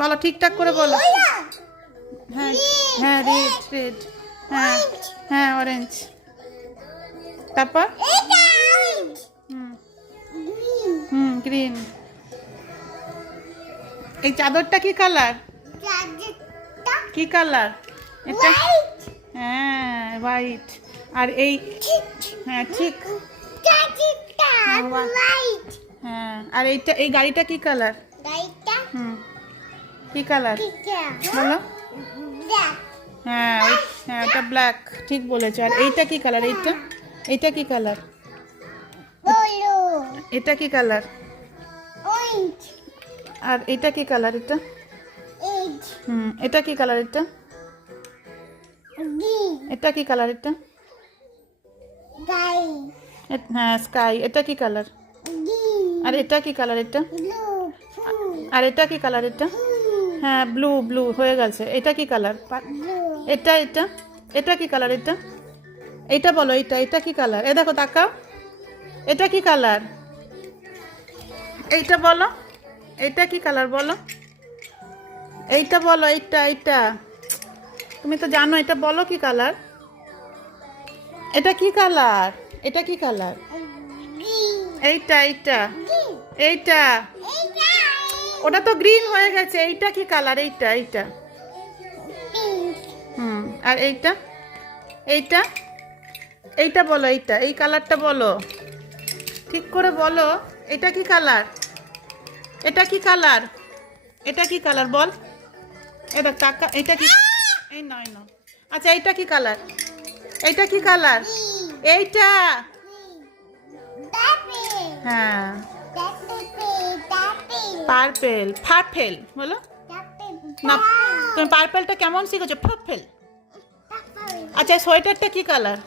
বলো ঠিকঠাক করে বলো। হ্যাঁ হ্যাঁ, রেড রেড। হ্যাঁ হ্যাঁ, অরেঞ্জ। তারপর হুম হুম, গ্রিন। এই চাদরটা কি কালার? কি কালার এটা? হ্যাঁ, হোয়াইট। আর এই হ্যাঁ ঠিক। হ্যাঁ, আর এইটা, এই গাড়িটা কি কালার? হুম, কি কালার বলো? হ্যাঁ হ্যাঁ, ওটা ব্ল্যাক, ঠিক বলেছো। আর এইটা কি কালার? এইটা, এইটা কি কালার? এটা কি কালার? আর এটা কি কালার? এটা হুম, এটা কি কালার? এটা, এটা কি কালার? এটা হ্যাঁ, স্কাই। এটা কি কালার? আর এটা কি কালার? এটা, আর এটা কি কালার? এটা হ্যাঁ, ব্লু ব্লু হয়ে গেছে। এটা কি কালার? এটা এটা এটা কি কালার? এটা, এইটা বলো। এইটা, এটা কি কালার? এ দেখো, তাকাও। এটা কি কালার? এইটা বলো। এইটা কি কালার বলো? এইটা বলো। এইটা এইটা তুমি তো জানো, এটা বলো কি কালার? এটা কি কালার? এটা কি কালার? এইটা এইটা এইটা ওটা তো গ্রিন হয়ে গেছে। এইটা কি কালার? এইটা এইটা হুম, আর এইটা এইটা এইটা বলো। এইটা, এই কালারটা বলো, ঠিক করে বলো। এটা কি কালার? এটা কি কালার? এটা কি কালার বল? এটা কাকা, এটা কি? এই নয় না। আচ্ছা, এইটা কি কালার? এইটা কি কালার? এইটা হ্যাঁ, পার্পেল। পার্পেল বলো না। তুমি পার্পেলটা কেমন শিখেছো? পার্পেল। আচ্ছা, সোয়েটারটা কি কালার?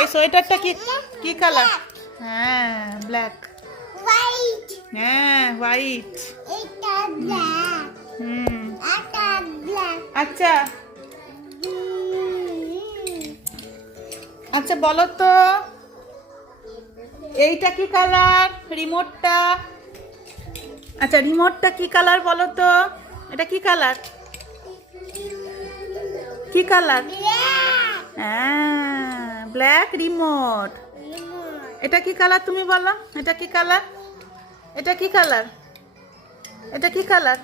এই সোয়েটারটা কি কি কালার? হ্যাঁ, ব্ল্যাক। হ্যাঁ, হোয়াইট। হুম, আচ্ছা আচ্ছা, বলো তো এইটা কি কালার? রিমোটটা। আচ্ছা, রিমোটটা কি কালার বলো তো? এটা কি কালার? কি কালার? হ্যাঁ, ব্ল্যাক রিমোট। এটা কি কালার তুমি বলো? এটা কি কালার? এটা কি কালার? এটা কি কালার?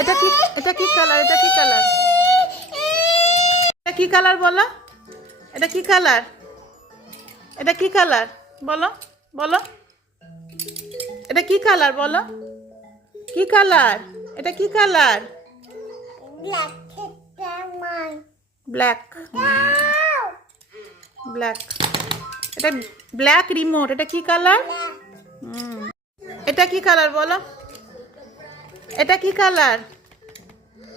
এটা কি, এটা কি কালার? এটা কি কালার? এটা কি কালার বলো? এটা কি কালার? এটা কি কালার বলো? বলো, এটা কি কালার বলো? কি কালার? এটা কি কালার? ব্ল্যাক। ব্ল্যাক। এটা ব্ল্যাক রিমোট। এটা কি কালার? এটা কি কালার বলো? এটা কি কালার?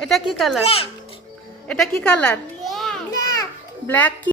এটা কি কালার? এটা কি কালার? ব্ল্যাক। কি